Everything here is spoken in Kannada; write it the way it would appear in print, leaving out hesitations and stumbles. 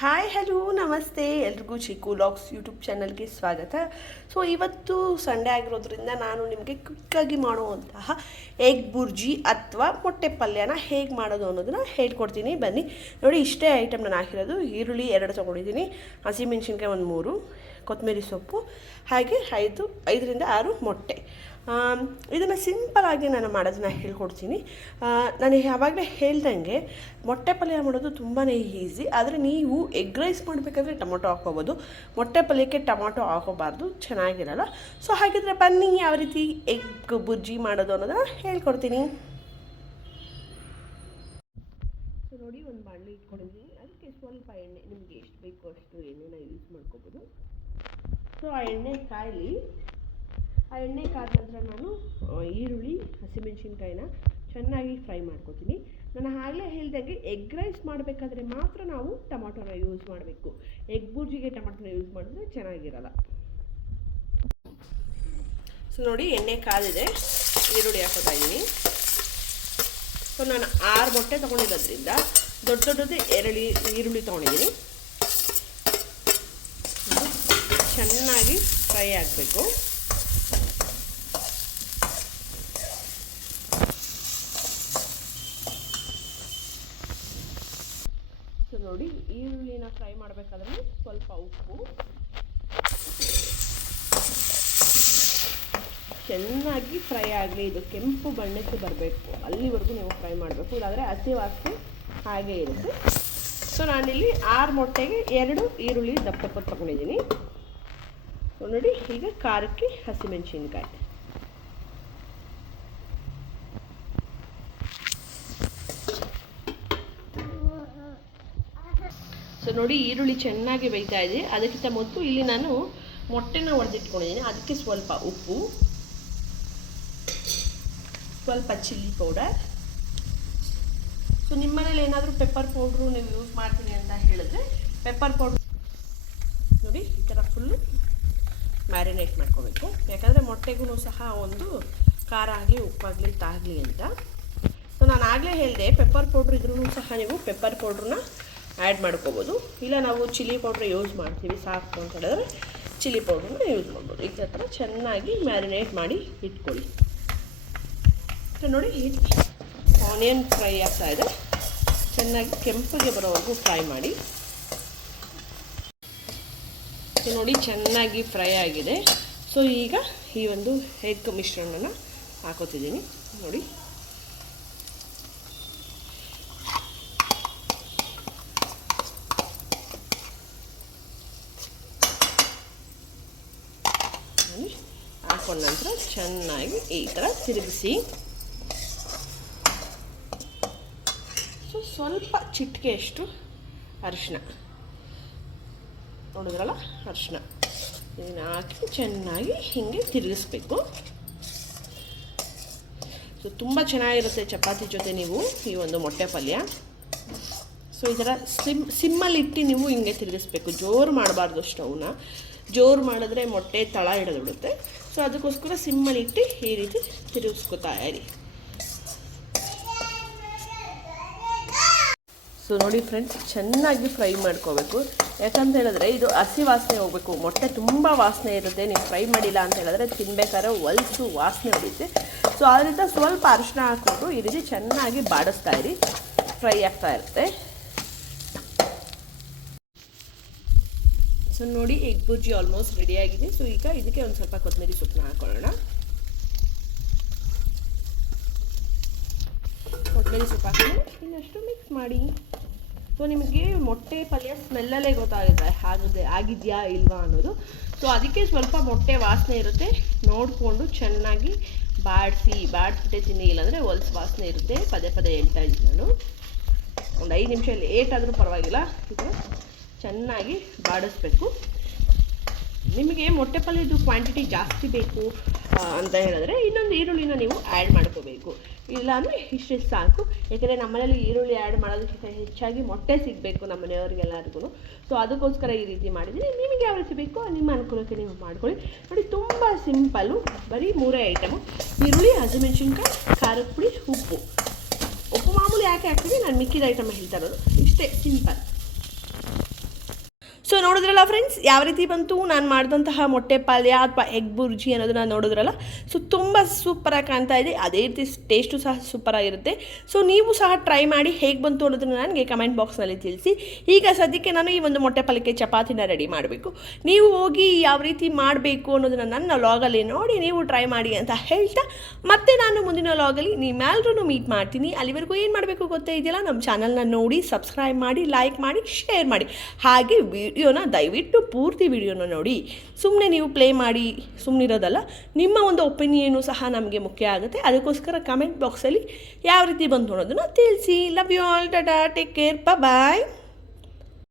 ಹಾಯ್ ಹಲೋ ನಮಸ್ತೆ ಎಲ್ರಿಗೂ ಚಿಕ್ಕು ಲಾಗ್ಸ್ ಯೂಟ್ಯೂಬ್ ಚಾನಲ್ಗೆ ಸ್ವಾಗತ. ಸೊ ಇವತ್ತು ಸಂಡೇ ಆಗಿರೋದ್ರಿಂದ ನಾನು ನಿಮಗೆ ಕ್ವಿಕ್ಕಾಗಿ ಮಾಡುವಂತಹ ಎಗ್ ಬುರ್ಜಿ ಅಥವಾ ಮೊಟ್ಟೆ ಪಲ್ಯನ ಹೇಗೆ ಮಾಡೋದು ಅನ್ನೋದನ್ನ ಹೇಳ್ಕೊಡ್ತೀನಿ. ಬನ್ನಿ ನೋಡಿ, ಇಷ್ಟೇ ಐಟಮ್ ನಾನು ಹಾಕಿರೋದು. ಈರುಳ್ಳಿ 2 ತೊಗೊಂಡಿದ್ದೀನಿ, ಹಸಿಮೆಣ್ಸಿನ್ಕಾಯಿ 3, ಕೊತ್ತಂಬರಿ ಸೊಪ್ಪು, ಹಾಗೆ 5ರಿಂದ 6 ಮೊಟ್ಟೆ. ಇದನ್ನು ಸಿಂಪಲಾಗಿ ನಾನು ಮಾಡೋದನ್ನ ಹೇಳ್ಕೊಡ್ತೀನಿ. ನಾನು ಯಾವಾಗಲೇ ಹೇಳ್ದಂಗೆ ಮೊಟ್ಟೆ ಪಲ್ಯ ಮಾಡೋದು ತುಂಬಾ ಈಸಿ. ಆದರೆ ನೀವು ಎಗ್ ರೈಸ್ ಮಾಡಬೇಕಾದ್ರೆ ಟೊಮೊಟೊ ಹಾಕ್ಕೋಬೋದು, ಮೊಟ್ಟೆ ಪಲ್ಯಕ್ಕೆ ಟೊಮೊಟೊ ಹಾಕೋಬಾರ್ದು, ಚೆನ್ನಾಗಿರಲ್ಲ. ಸೊ ಹಾಗಿದ್ರೆ ಬನ್ನಿ ಯಾವ ರೀತಿ ಎಗ್ ಬುರ್ಜಿ ಮಾಡೋದು ಅನ್ನೋದನ್ನ ಹೇಳ್ಕೊಡ್ತೀನಿ. ಸೊ ನೋಡಿ, ಒಂದು ಬಾಣಲೆ ಇಟ್ಕೊಂಡಿದ್ದೀನಿ, ಅದಕ್ಕೆ ಸ್ವಲ್ಪ ಎಣ್ಣೆ, ನಿಮಗೆ ಎಷ್ಟು ಬೇಕೋ ಅಷ್ಟು ಎಣ್ಣೆನ ಯೂಸ್ ಮಾಡ್ಕೋಬೋದು. ಸೊ ಆ ಎಣ್ಣೆ ಕಾಯಲಿ. ಆ ಎಣ್ಣೆ ಕಾದ ನಂತರ ನಾನು ಈರುಳ್ಳಿ, ಹಸಿಮೆಣ್ಸಿನ್ಕಾಯಿನ ಚೆನ್ನಾಗಿ ಫ್ರೈ ಮಾಡ್ಕೋತೀನಿ. ನಾನು ಆಗಲೇ ಹೇಳ್ದಂಗೆ ಎಗ್ ರೈಸ್ ಮಾಡಬೇಕಾದ್ರೆ ಮಾತ್ರ ನಾವು ಟೊಮೊಟೊನ ಯೂಸ್ ಮಾಡಬೇಕು. ಎಗ್ ಬುರ್ಜಿಗೆ ಟೊಮೊಟೊನ ಯೂಸ್ ಮಾಡಿದ್ರೆ ಚೆನ್ನಾಗಿರಲ್ಲ. ಸೊ ನೋಡಿ, ಎಣ್ಣೆ ಕಾದಿದೆ, ಈರುಳ್ಳಿ ಹಾಕೋತಾ ಇದ್ದೀನಿ. ಸೊ ನಾನು 6 ಮೊಟ್ಟೆ ತೊಗೊಂಡಿರೋದ್ರಿಂದ ದೊಡ್ಡದು 2 ಈರುಳ್ಳಿ ತೊಗೊಂಡಿದ್ದೀನಿ. ಚೆನ್ನಾಗಿ ಫ್ರೈ ಆಗಬೇಕು. ಸೊ ನೋಡಿ, ಈರುಳ್ಳಿನ ಫ್ರೈ ಮಾಡಬೇಕಾದ್ರೆ ಸ್ವಲ್ಪ ಉಪ್ಪು, ಚೆನ್ನಾಗಿ ಫ್ರೈ ಆಗಲಿ, ಇದು ಕೆಂಪು ಬಣ್ಣಕ್ಕೆ ಬರಬೇಕು, ಅಲ್ಲಿವರೆಗೂ ನೀವು ಫ್ರೈ ಮಾಡಬೇಕು, ಇಲ್ಲಾಂದರೆ ಹಸಿ ವಾಸನೆ ಹಾಗೆ ಇರುತ್ತೆ. ಸೊ ನಾನಿಲ್ಲಿ 6 ಮೊಟ್ಟೆಗೆ 2 ಈರುಳ್ಳಿ ದಪ್ಪ ತೊಗೊಂಡಿದ್ದೀನಿ. ಸೊ ನೋಡಿ, ಈಗ ಖಾರಕ್ಕೆ ಹಸಿಮೆಣಸಿನ್ಕಾಯಿ. ಸೊ ನೋಡಿ, ಈರುಳ್ಳಿ ಚೆನ್ನಾಗಿ ಬೇಯ್ತಾ ಇದೆ. ಅದಕ್ಕಿಂತ ಮೊದಲು ಇಲ್ಲಿ ನಾನು ಮೊಟ್ಟೆನ ಒಡೆದಿಟ್ಕೊಂಡಿದ್ದೀನಿ, ಅದಕ್ಕೆ ಸ್ವಲ್ಪ ಉಪ್ಪು, ಸ್ವಲ್ಪ ಚಿಲ್ಲಿ ಪೌಡರ್. ಸೊ ನಿಮ್ಮ ಮನೇಲಿ ಏನಾದರೂ ಪೆಪ್ಪರ್ ಪೌಡ್ರು ನೀವು ಯೂಸ್ ಮಾಡ್ತೀನಿ ಅಂತ ಹೇಳಿದ್ರೆ ಪೆಪ್ಪರ್ ಪೌಡ್ರ್ ನೋಡಿ ಈ ಥರ ಫುಲ್ಲು ಮ್ಯಾರಿನೇಟ್ ಮಾಡ್ಕೋಬೇಕು. ಯಾಕಂದರೆ ಮೊಟ್ಟೆಗೂ ಸಹ ಒಂದು ಖಾರ ಆಗಲಿ ಉಪ್ಪಾಗಲಿ ತಾಗಲಿ ಅಂತ. ಸೊ ನಾನು ಆಗಲೇ ಹೇಳಿದೆ, ಪೆಪ್ಪರ್ ಪೌಡ್ರ್ ಇದ್ರೂ ಸಹ ನೀವು ಪೆಪ್ಪರ್ ಪೌಡ್ರನ್ನ ಆ್ಯಡ್ ಮಾಡ್ಕೋಬೋದು. ಇಲ್ಲ ನಾವು ಚಿಲ್ಲಿ ಪೌಡ್ರ್ ಯೂಸ್ ಮಾಡ್ತೀವಿ ಸಾಕು ಅಂತ ಹೇಳಿದ್ರೆ ಚಿಲ್ಲಿ ಪೌಡ್ರನ್ನ ಯೂಸ್ ಮಾಡ್ಬೋದು. ಈ ಥರ ಚೆನ್ನಾಗಿ ಮ್ಯಾರಿನೇಟ್ ಮಾಡಿ ಇಟ್ಕೊಳ್ಳಿ. ಸೊ ನೋಡಿ, ಆನಿಯನ್ ಫ್ರೈ ಆಗ್ತಾ ಇದೆ, ಚೆನ್ನಾಗಿ ಕೆಂಪಗೆ ಬರೋವರೆಗೂ ಫ್ರೈ ಮಾಡಿ. ಸೊ ನೋಡಿ, ಚೆನ್ನಾಗಿ ಫ್ರೈ ಆಗಿದೆ. ಸೊ ಈಗ ಈ ಒಂದು ಎಗ್ ಮಿಶ್ರಣನ ಹಾಕೋತಿದ್ದೀನಿ. ನೋಡಿ, ಹಾಕೊಂಡ ನಂತರ ಚೆನ್ನಾಗಿ ಈ ಥರ ತಿರುಗಿಸಿ. ಸೊ ಸ್ವಲ್ಪ ಚಿಟಿಕೆಯಷ್ಟು ಅರಿಶಿನ, ನೋಡಿದ್ರಲ್ಲ ಅರಿಶಿನ, ಇದನ್ನು ಹಾಕಿ ಚೆನ್ನಾಗಿ ಹೀಗೆ ತಿರುಗಿಸ್ಬೇಕು. ಸೊ ತುಂಬ ಚೆನ್ನಾಗಿರುತ್ತೆ ಚಪಾತಿ ಜೊತೆ ನೀವು ಈ ಒಂದು ಮೊಟ್ಟೆ ಪಲ್ಯ. ಸೊ ಈ ಥರ ಸಿಮ್ಮಲ್ಲಿಟ್ಟು ನೀವು ಹಿಂಗೆ ತಿರುಗಿಸ್ಬೇಕು, ಜೋರು ಮಾಡಬಾರ್ದು ಸ್ಟವ್ನ. ಜೋರು ಮಾಡಿದ್ರೆ ಮೊಟ್ಟೆ ತಳ ಹಿಡಿದು ಬಿಡುತ್ತೆ. ಸೊ ಅದಕ್ಕೋಸ್ಕರ ಸಿಮ್ಮಲ್ಲಿಟ್ಟು ಈ ರೀತಿ ತಿರುಗಿಸ್ಕೊತಾ ಇರಿ. ಸೊ ನೋಡಿ ಫ್ರೆಂಡ್ಸ್, ಚೆನ್ನಾಗಿ ಫ್ರೈ ಮಾಡ್ಕೋಬೇಕು. ಯಾಕಂತ ಹೇಳಿದ್ರೆ ಇದು ಹಸಿ ವಾಸನೆ ಹೋಗಬೇಕು. ಮೊಟ್ಟೆ ತುಂಬ ವಾಸನೆ ಇರುತ್ತೆ, ನೀವು ಫ್ರೈ ಮಾಡಿಲ್ಲ ಅಂತ ಹೇಳಿದ್ರೆ ತಿನ್ಬೇಕಾದ್ರೆ ಹೊಲಸು ವಾಸನೆ ಹೊಡಿಯುತ್ತೆ. ಸೊ ಅದರಿಂದ ಸ್ವಲ್ಪ ಅರಿಶಿನ ಹಾಕ್ಕೊಂಡು ಈ ರೀತಿ ಚೆನ್ನಾಗಿ ಬಾಡಿಸ್ತಾ ಇರಿ, ಫ್ರೈ ಆಗ್ತಾ ಇರುತ್ತೆ. ಸೊ ನೋಡಿ, ಎಗ್ ಬುರ್ಜಿ ಆಲ್ಮೋಸ್ಟ್ ರೆಡಿಯಾಗಿದೆ. ಸೊ ಈಗ ಇದಕ್ಕೆ ಒಂದು ಸ್ವಲ್ಪ ಕೊತ್ತಂಬರಿ ಸೊಪ್ಪನ್ನ ಹಾಕೊಳ್ಳೋಣ. ಕೊತ್ತಂಬರಿ ಸೊಪ್ಪು ಹಾಕಿದ್ರೆ ಇನ್ನಷ್ಟು ಮಿಕ್ಸ್ ಮಾಡಿ. ಸೊ ನಿಮಗೆ ಮೊಟ್ಟೆ ಪಲ್ಯ ಸ್ಮೆಲ್ಲಲ್ಲೇ ಗೊತ್ತಾಗುತ್ತೆ ಆಗಿದೆಯಾ ಇಲ್ವಾ ಅನ್ನೋದು. ಸೊ ಅದಕ್ಕೆ ಸ್ವಲ್ಪ ಮೊಟ್ಟೆ ವಾಸನೆ ಇರುತ್ತೆ, ನೋಡಿಕೊಂಡು ಚೆನ್ನಾಗಿ ಬಾಡಿಸ್ಬಿಟ್ಟೆ ತಿನ್ನಿ, ಇಲ್ಲಾಂದರೆ ಹೊಲ್ಸು ವಾಸನೆ ಇರುತ್ತೆ. ಪದೇ ಹೇಳ್ತಾ ಇದ್ದೀನಿ ನಾನು. ಒಂದು 5 ನಿಮಿಷ ಲೇಟ್ ಆದರೂ ಪರವಾಗಿಲ್ಲ, ಈ ಥರ ಚೆನ್ನಾಗಿ ಬಾಡಿಸ್ಬೇಕು. ನಿಮಗೆ ಮೊಟ್ಟೆ ಪಲ್ಯದ್ದು ಕ್ವಾಂಟಿಟಿ ಜಾಸ್ತಿ ಬೇಕು ಅಂತ ಹೇಳಿದ್ರೆ ಇನ್ನೊಂದು ಈರುಳ್ಳಿನ ನೀವು ಆ್ಯಡ್ ಮಾಡ್ಕೋಬೇಕು. ಇಲ್ಲಾಂದರೆ ಇಷ್ಟೇ ಸಾಕು. ಯಾಕೆಂದರೆ ನಮ್ಮನೇಲಿ ಈರುಳ್ಳಿ ಆ್ಯಡ್ ಮಾಡೋದಕ್ಕಿಂತ ಹೆಚ್ಚಾಗಿ ಮೊಟ್ಟೆ ಸಿಗಬೇಕು ನಮ್ಮ ಮನೆಯವ್ರಿಗೆಲ್ಲರಿಗೂ. ಸೊ ಅದಕ್ಕೋಸ್ಕರ ಈ ರೀತಿ ಮಾಡಿದ್ದೀನಿ. ನಿಮಗೆ ಯಾವ ರೀತಿ ಬೇಕೋ ನಿಮ್ಮ ಅನುಕೂಲಕ್ಕೆ ನೀವು ಮಾಡ್ಕೊಳ್ಳಿ. ನೋಡಿ, ತುಂಬ ಸಿಂಪಲ್ಲು, ಬರೀ 3 ಐಟಮು: ಈರುಳ್ಳಿ, ಹಸಿಮೆಣ್ಸಿನ್ಕಾಯಿ, ಖಾರದ ಪುಡಿ, ಉಪ್ಪು. ಉಪ್ಪು ಮಾಮೂಲಿ ಯಾಕೆ ಹಾಕ್ತೀವಿ, ನಾನು ಮಿಕ್ಕಿದ ಐಟಮ್ ಹೇಳ್ತಾ ಇರೋದು ಇಷ್ಟೇ, ಸಿಂಪಲ್. ಸೊ ನೋಡಿದ್ರಲ್ಲ ಫ್ರೆಂಡ್ಸ್, ಯಾವ ರೀತಿ ಬಂತು ನಾನು ಮಾಡಿದಂತಹ ಮೊಟ್ಟೆ ಪಲ್ಯ ಅಥವಾ ಎಗ್ ಬುರ್ಜಿ ಅನ್ನೋದನ್ನ ನೋಡಿದ್ರಲ್ಲ. ಸೊ ತುಂಬ ಸೂಪರಾಗಿ ಕಾಣ್ತಾ ಇದೆ, ಅದೇ ರೀತಿ ಟೇಸ್ಟು ಸಹ ಸೂಪರಾಗಿರುತ್ತೆ. ಸೊ ನೀವು ಸಹ ಟ್ರೈ ಮಾಡಿ ಹೇಗೆ ಬಂತು ಅನ್ನೋದನ್ನು ನನಗೆ ಕಮೆಂಟ್ ಬಾಕ್ಸ್ನಲ್ಲಿ ತಿಳಿಸಿ. ಈಗ ಸದ್ಯಕ್ಕೆ ನಾನು ಈ ಒಂದು ಮೊಟ್ಟೆ ಪಲ್ಯಕ್ಕೆ ಚಪಾತಿನ ರೆಡಿ ಮಾಡಬೇಕು. ನೀವು ಹೋಗಿ ಯಾವ ರೀತಿ ಮಾಡಬೇಕು ಅನ್ನೋದನ್ನು ನನ್ನ ಲಾಗಲ್ಲಿ ನೋಡಿ ನೀವು ಟ್ರೈ ಮಾಡಿ ಅಂತ ಹೇಳ್ತಾ, ಮತ್ತೆ ನಾನು ಮುಂದಿನ ಲಾಗಲ್ಲಿ ನಿಮ್ಮೆಲ್ಲರೂ ಮೀಟ್ ಮಾಡ್ತೀನಿ. ಅಲ್ಲಿವರೆಗೂ ಏನು ಮಾಡಬೇಕು ಗೊತ್ತೇ ಇದೆಯಲ್ಲ, ನಮ್ಮ ಚಾನಲ್ನ ನೋಡಿ ಸಬ್ಸ್ಕ್ರೈಬ್ ಮಾಡಿ, ಲೈಕ್ ಮಾಡಿ, ಶೇರ್ ಮಾಡಿ. ಹಾಗೆ ವಿಡಿಯೋನ ದಯವಿಟ್ಟು ಪೂರ್ತಿ ವಿಡಿಯೋನ ನೋಡಿ. ಸುಮ್ಮನೆ ನೀವು ಪ್ಲೇ ಮಾಡಿ ಸುಮ್ಮನಿರೋದಲ್ಲ, ನಿಮ್ಮ ಒಂದು ಒಪಿನಿಯನು ಸಹ ನಮಗೆ ಮುಖ್ಯ ಆಗುತ್ತೆ. ಅದಕ್ಕೋಸ್ಕರ ಕಮೆಂಟ್ ಬಾಕ್ಸಲ್ಲಿ ಯಾವ ರೀತಿ ಬಂತು ಅನ್ನೋದನ್ನು ತಿಳಿಸಿ. Love you all, tata, take care, bye.